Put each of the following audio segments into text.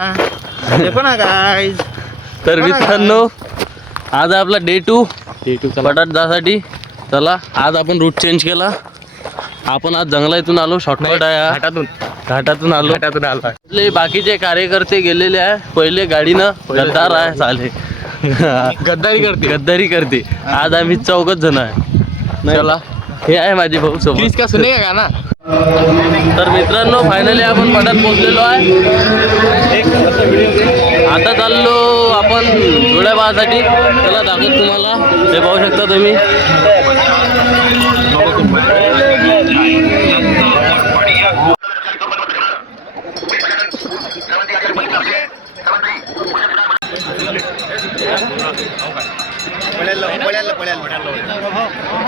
देखो ना गाइस. तर मित्रांनो आज आपला डे टू पटाट जासाठी. चला आज आपण रूट चेंज केला. आपण आज जंगलातून आलो. शॉर्टकट आहे. घाटातून आलो. आपले बाकीचे कार्यकर्ते गेलेले आहे. पहिले गाडीनं गद्दार आहे चाले. गद्दारी करते. आज आम्ही 4 जण आहे. चला हे आहे माझे भाऊ सोबत. का सुनेगा ना. तर मित्रांनो फायनली आपण पटात पोहोचलेलो आहे. आता चाललो आपण धुळ्या पाहासाठी. चला दाखवतो तुम्हाला. हे पाहू शकता तुम्ही.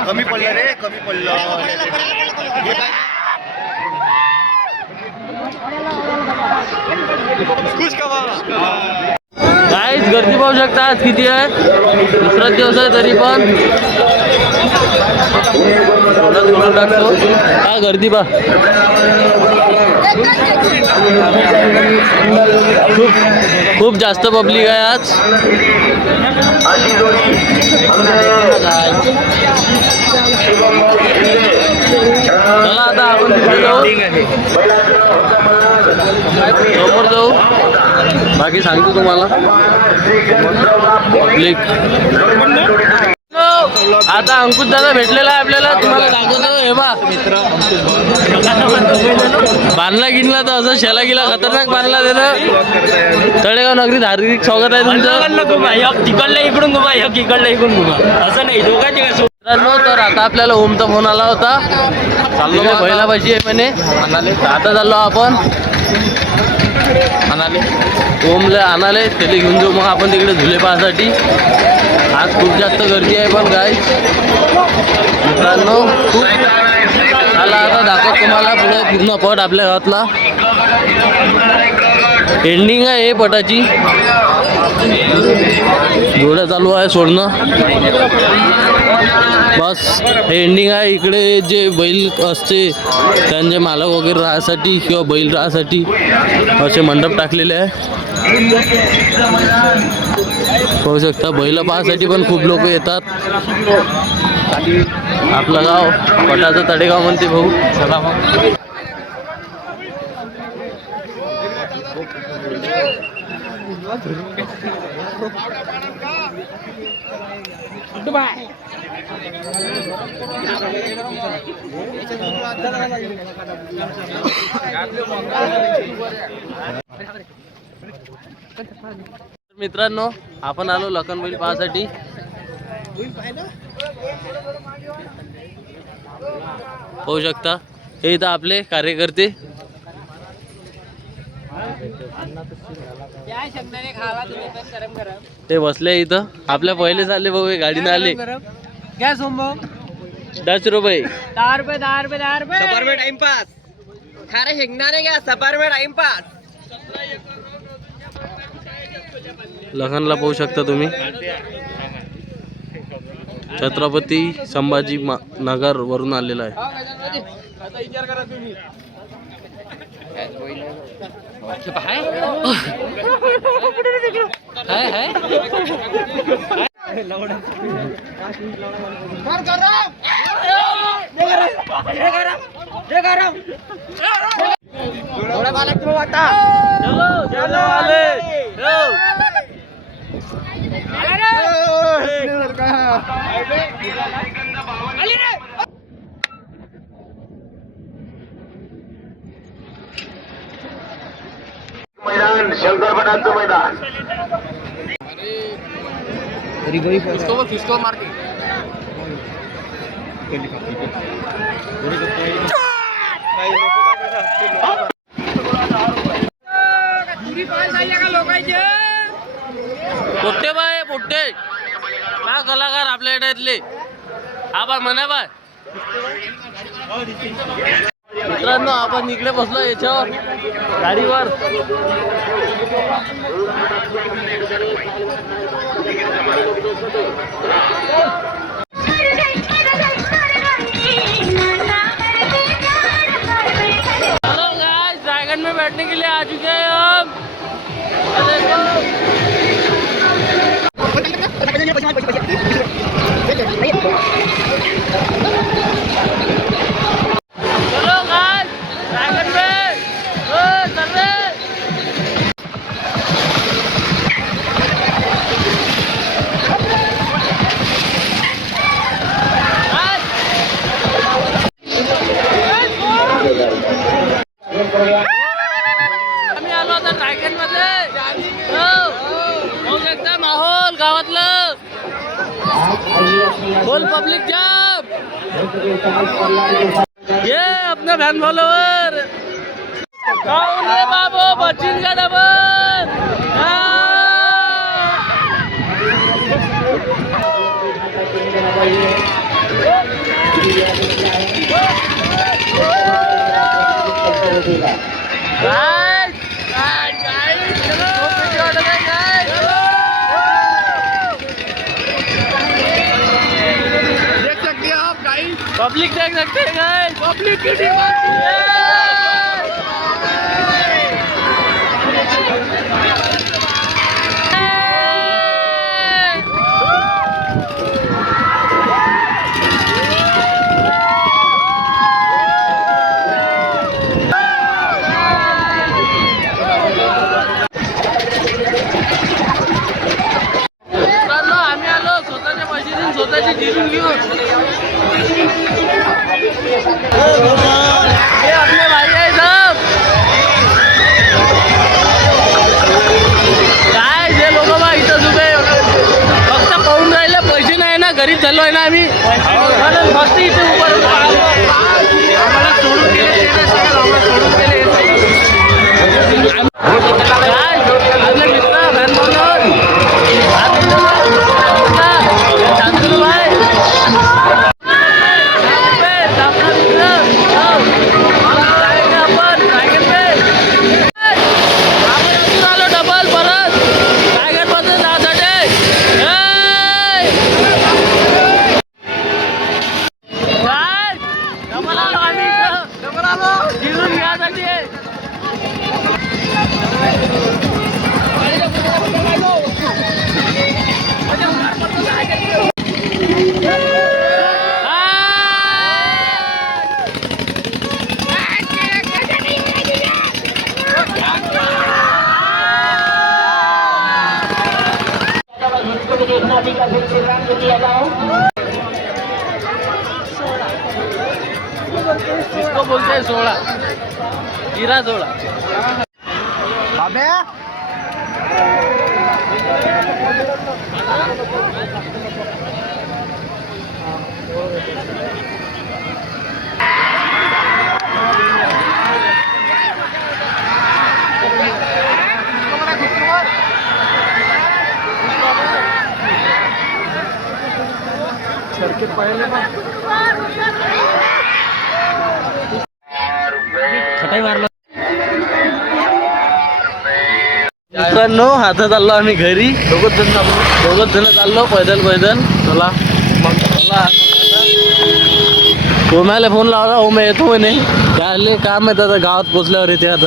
कमी पडलं रे. कमी पडलं. काहीच गर्दी पाहू शकता आज किती आहे. दुसरा दिवस आहे तरी पण टाकतो. काय गर्दी पा. खूप जास्त पब्लिक आहे आज. चला आता आपण तिकडे जाऊ. समोर जाऊ. बाकी सांगतो तुम्हाला. पब्लिक आता अंकुश दादा भेटलेला आहे आपल्याला. तुम्हाला दाखवतो. हे बा बांधला गिनला तर असं शेला गेला खतरनाक बांधला त्यानं. तळेगाव नगरीत हार्दिक स्वागत आहे तुमचं. तिकडलं इकडून घुमा इकडलं इकडून घुमा असं नाही दोघांचे कसं. मित्रांनो तर आता आपल्याला ओमचा फोन आला होता. चाललो मग पहिला पाहिजे आहे म्हणे. आता चाललो आपण ओमला आणाले. त्याला घेऊन जाऊ मग आपण तिकडे धुले पाहासाठी. आज खूप जास्त गर्दी आहे पण काय मित्रांनो खूप. चला आता दाखवत तुम्हाला पुढे पूर्ण पट आपल्या गावातला. एंडिंग आहे हे पटाची. जोड्या चालू आहे सोडणं. बस हे एंडिंग आहे. इकडे जे बैल असते त्यांचे मालक वगैरे राहण्यासाठी किंवा बैल राहण्यासाठी असे मंडप टाकलेले आहे. पाहू शकता. बैल पाहण्यासाठी पण खूप लोक येतात. आपलं गाव पटाचं तडेगाव म्हणते भाऊ. चला मग. मित्रांनो आपण आलो लखन बैल पाहासाठी. पाहू शकता हे इथं आपले कार्यकर्ते. ते बसले इथं. आपल्या पहिले चालले भाऊ. हे गाडीने आले. गॅस होम 10 रुपये. 10 रुपये 10 रुपये 10 रुपये. सफर में टाइम पास. खारे हेंगणार आहे का सफर में टाइम पास. लखनला पाहू शकता तुम्ही. छत्रपती संभाजी नगर वरून आलेला आहे. मैदान शंकरपटाचं मैदान. पोट्टे बाय पोट्टे काय कलाकार आपल्या इथले. हा बा म्हणा बाय. मित्रांनो आपण इकडे बसलो याच्यावर गाडीवर. बैठने के लिए आ चुके हैं हम। सेकंड मध्ये हो एकदा माहोल गावातलं बोल पब्लिक जाम ये अपना फॅन फॉलोवर कौन रे बाबू बचिन का डबल पब्लिक देख सकते हैं गाइस पब्लिक की टीम आम्ही आलो स्वतःच्या पैशातून स्वतःची जिरून घेऊन ये अपने भाई है सब काय जे लोक बा इथं उभे फक्त पाहून राहिले पैसे नाही ना गरीब झालो आहे ना आम्ही म्हणून फक्त इथे उभं आम्हाला सोडून गेले सोडून गेले काय आपले मित्र फॅन फॉलोअर इसको बोलते हैं सोड़ा हीरा सोड़ा मित्रांनो आता चाललो आम्ही घरी दोघच जण चाललो पैदल चला ओम्याला फोन लावला ओम्या येतो म्हणे काय काम आहे आता गावात पोचल्यावर येते आता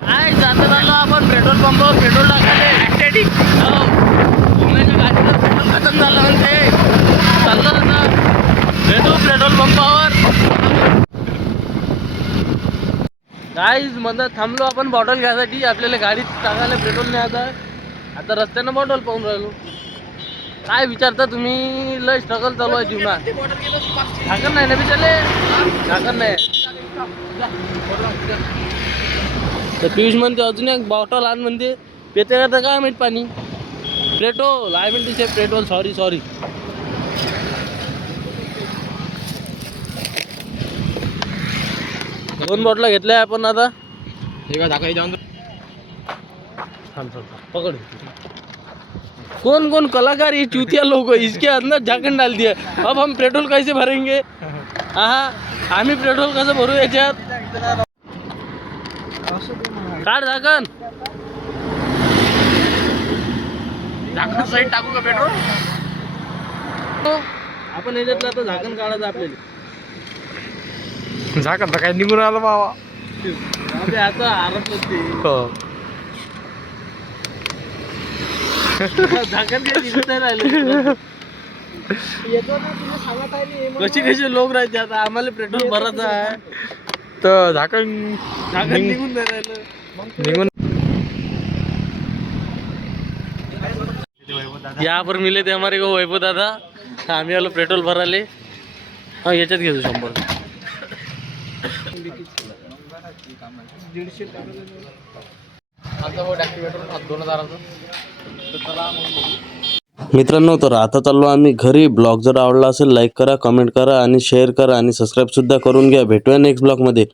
काय जाता चाललो आपण पेट्रोल पंपावर पेट्रोल टाकायला ओम्याच्या गाडीला पेट्रोल खतम झालं म्हणते चाललो आता भेटू पेट्रोल पंपावर गाईज मध्ये थांबलो आपण बॉटल घ्यायसाठी आपल्याला गाडीत टाकायला पेट्रोल नाही आता रस्त्यानं बॉटल पाहून राहिलो काय विचारता तुम्ही लय स्ट्रगल चालू आहे जीवनात झाकण नाही ना बिचारले झाकण नाही तर पियुष म्हणते अजून एक बॉटल आण म्हणते पेते करता काय माहित पाणी petrol I mean to say petrol sorry दोन बॉटला घेतल्या आपण आता पकड़ कौन कलाकार ये चूतिया लोग इसके अंदर झाकण डाल दिया अब हम पेट्रोल कैसे भरेंगे आम्ही पेट्रोल कसं भरू याच्यात काढ झाकण साईड टाकू का पेट्रोल आपण याच्यातलं आता झाकण काढायचं आपल्याला झाकण तर काय निघून आलं बाबा आता आरत झाकण काही दिसत नाही राहिलं कशी लोक राहते आता आम्हाला पेट्रोल भरायचं आहे तर झाकण निघून नाही राहिलं निघून यहाँ पर मिले थे हमारे को वैभव दादा आम्ही आलो पेट्रोल भराले हा याच्यात घेतो 100 मित्रांनो, तर आता चाललो आम्ही घरी. ब्लॉग जर आवडला असेल लाईक करा, कमेंट करा आणि शेअर करा आणि सबस्क्राईब सुद्धा करून घ्या. भेटूया नेक्स्ट ब्लॉगमध्ये.